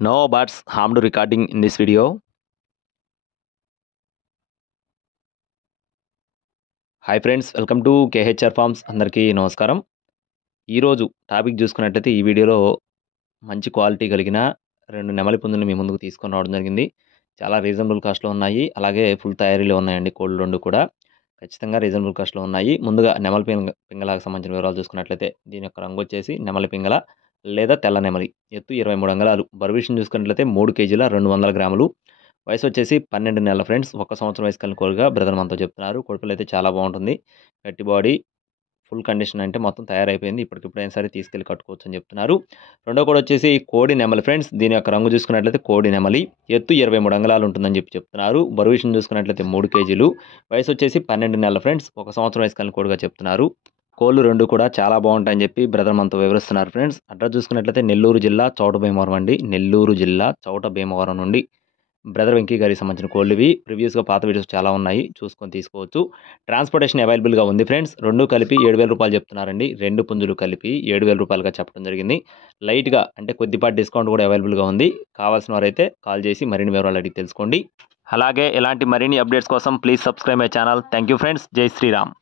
No birds harmed recording in this video. Hi friends, welcome to KHR forms. అందరికీ నమస్కారం. ఈరోజు topic చూసుకున్నట్లయితే ఈ వీడియోలో మంచి క్వాలిటీ కలిగిన 2 నెమలి పుంజులను మీ ముందుకు తీసుకొని రావడం జరిగింది. చాలా రీజనబుల్ కాస్ట్‌లో ఉన్నాయి. అలాగే ఫుల్ తయారీలో ఉన్నాయండి కోళ్ళు 2 కూడా. ఖచ్చితంగా రీజనబుల్ కాస్ట్‌లో ఉన్నాయి. ముందుగా నెమలి పింగళకు సంబంధించిన వివరాలు చూసుకున్నట్లయితే దీని యొక్క రంగు వచ్చేసి నెమలి పింగళ లేదా తెల్ల నెమలి. ఎత్తు 23 అంగుళాలు. బరువు విషయం చూసుకున్నట్లయితే 3 కేజీల 200 గ్రాములు. వయసు వచ్చేసి 12 నెలల ఫ్రెండ్స్. 1 సంవత్సరం వయసు కలిగిన కోడిగా బ్రదర్ మనతో చెప్తున్నారు. కోడిపిల్ల అయితే చాలా బాగుంటుంది. గట్టి బాడీ, ఫుల్ కండిషన్, అంటే మొత్తం తయారైపోయింది. ఇప్పటికిప్పుడైనా సరే తీసుకెళ్ళి కట్టుకోవచ్చు అని చెప్తున్నారు. రెండో కోడి వచ్చేసి కోడి నెమలి ఫ్రెండ్స్. దీని యొక్క రంగు చూసుకున్నట్లయితే కోడి నెమలి. ఎత్తు 23 అంగుళాలు ఉంటుందని చెప్తున్నారు. బరువు విషయం చూసుకున్నట్లయితే 3 కేజీలు. వయసు వచ్చేసి 12 నెలల ఫ్రెండ్స్. 1 సంవత్సరం వయసు కలిగిన కోడిగా చెప్తున్నారు. కోళ్ళు 2 కూడా చాలా బాగుంటాయని చెప్పి బ్రదర్ మనతో వివరిస్తున్నారు ఫ్రెండ్స్. అడ్రస్ చూసుకున్నట్లయితే నెల్లూరు జిల్లా చౌట భీమవరం అండి. నెల్లూరు జిల్లా చౌట భీమవరం నుండి బ్రదర్ వెంకీ గారికి సంబంధించిన కోళ్ళు ఇవి. ప్రీవియస్గా పాత వీడియోస్ చాలా ఉన్నాయి, చూసుకొని తీసుకోవచ్చు. ట్రాన్స్పోర్టేషన్ అవైలబుల్గా ఉంది ఫ్రెండ్స్. 2 కలిపి 7,000 రూపాయలు చెప్తున్నారండి. 2 పుంజులు కలిపి 7,000 రూపాయలుగా చెప్పడం జరిగింది. లైట్గా అంటే కొద్దిపాటి డిస్కౌంట్ కూడా అవైలబుల్గా ఉంది. కావాల్సిన వారైతే కాల్ చేసి మరిన్ని వివరాలు అడిగి తెలుసుకోండి. అలాగే ఇలాంటి మరిన్ని అప్డేట్స్ కోసం please subscribe my channel. Thank you friends. జై శ్రీరామ్.